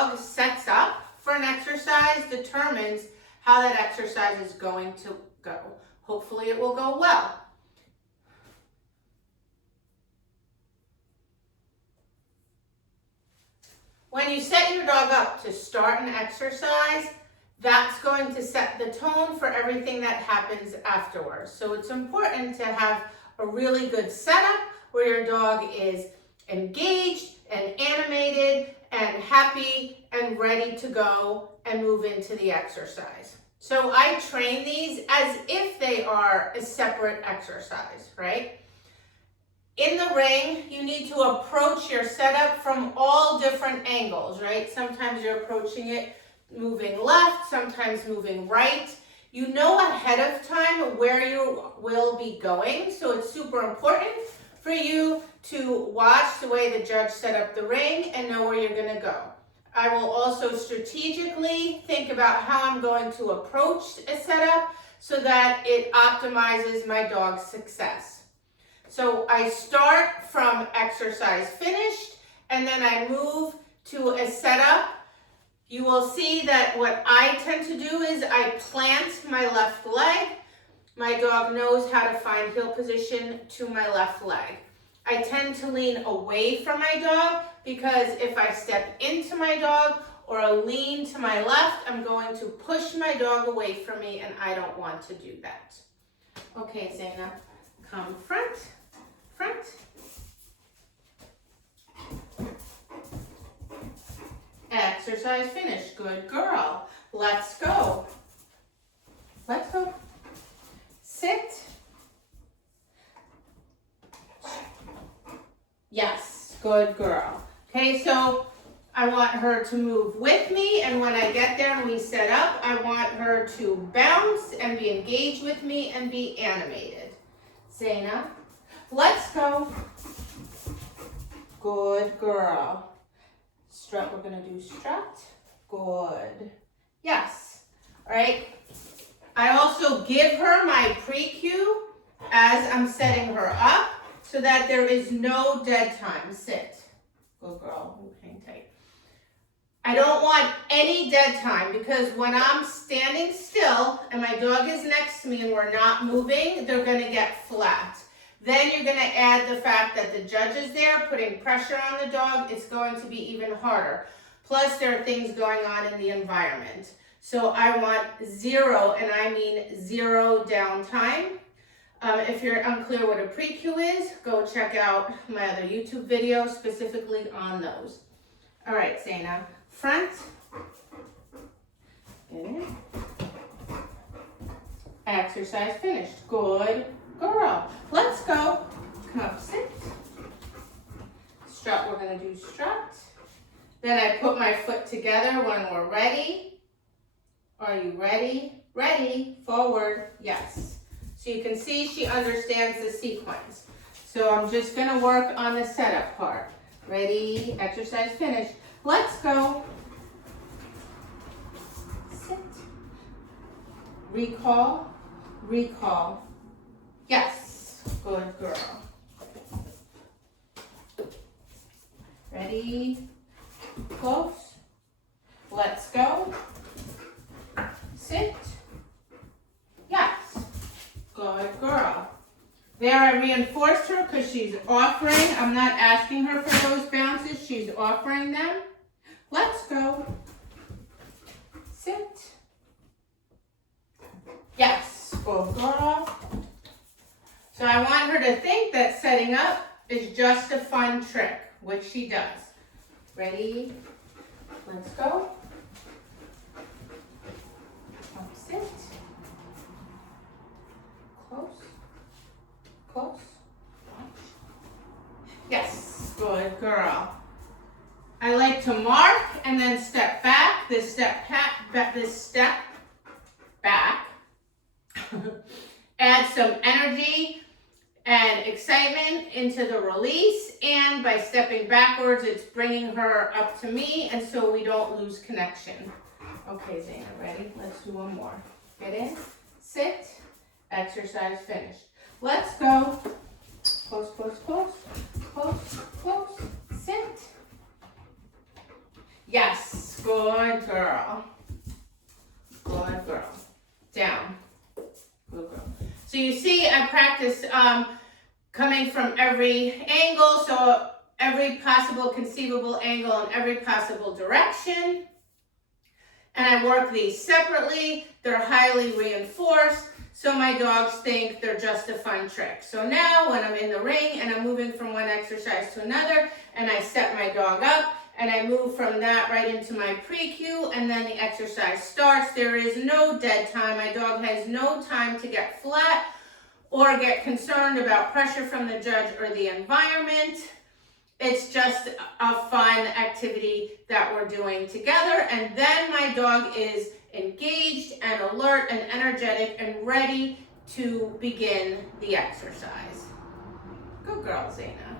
dog sets up for an exercise determines how that exercise is going to go. Hopefully it will go well. When you set your dog up to start an exercise, that's going to set the tone for everything that happens afterwards. So it's important to have a really good setup where your dog is engaged and animated and happy and ready to go and move into the exercise. So I train these as if they are a separate exercise, right? In the ring, you need to approach your setup from all different angles, right? Sometimes you're approaching it moving left, sometimes moving right. You know ahead of time where you will be going, so it's super important for you to watch the way the judge set up the ring and know where you're going to go. I will also strategically think about how I'm going to approach a setup so that it optimizes my dog's success. So I start from exercise finished, and then I move to a setup. You will see that what I tend to do is I plant my left leg. My dog knows how to find heel position to my left leg. I tend to lean away from my dog because if I step into my dog or lean to my left, I'm going to push my dog away from me, and I don't want to do that. Okay, Zaina, come front, front. Exercise finished. Good girl. Let's go. Let's go. Sit. Yes, good girl. Okay, so I want her to move with me, and when I get there and we set up, I want her to bounce and be engaged with me and be animated. Zaina, let's go. Good girl. Strut, we're gonna do strut. Good. Yes. All right. I also give her my pre-cue as I'm setting her up so that there is no dead time. Sit. Good girl. Hang tight. I don't want any dead time because when I'm standing still and my dog is next to me and we're not moving, they're gonna get flat. Then you're gonna add the fact that the judge is there putting pressure on the dog. It's going to be even harder. Plus there are things going on in the environment. So I want zero, and I mean zero downtime. If you're unclear what a pre-cue is, go check out my other YouTube video specifically on those. All right, Zaina, front. Get in. Exercise finished. Good girl. Let's go. Come up, sit. Strut, we're gonna do strut. Then I put my foot together when we're ready. Are you ready? Ready, forward, yes. So you can see she understands the sequence. So I'm just gonna work on the setup part. Ready, exercise finished. Let's go. Sit. Recall, recall. Yes, good girl. Ready, close. Let's go. Sit. Yes. Good girl. There I reinforced her because she's offering. I'm not asking her for those bounces. She's offering them. Let's go. Sit. Yes. Good girl. So I want her to think that setting up is just a fun trick, which she does. Ready? Let's go. Sit. Close. Close. Watch. Yes. Good girl. I like to mark and then step back. This step back. Add some energy and excitement into the release, and by stepping backwards, it's bringing her up to me, and so we don't lose connection. Okay, Zaina, ready? Let's do one more. Get in, sit, exercise finished. Let's go. Close, close, close, close, close, sit. Yes, Good girl. Good girl. Down. Good girl. So you see, I practice coming from every angle, so every possible conceivable angle in every possible direction. And I work these separately. They're highly reinforced, so my dogs think they're just a fun trick. So now when I'm in the ring and I'm moving from one exercise to another, and I set my dog up, and I move from that right into my pre-cue, and then the exercise starts. There is no dead time. My dog has no time to get flat or get concerned about pressure from the judge or the environment. It's just a fun activity that we're doing together. And then my dog is engaged and alert and energetic and ready to begin the exercise. Good girl, Zaina.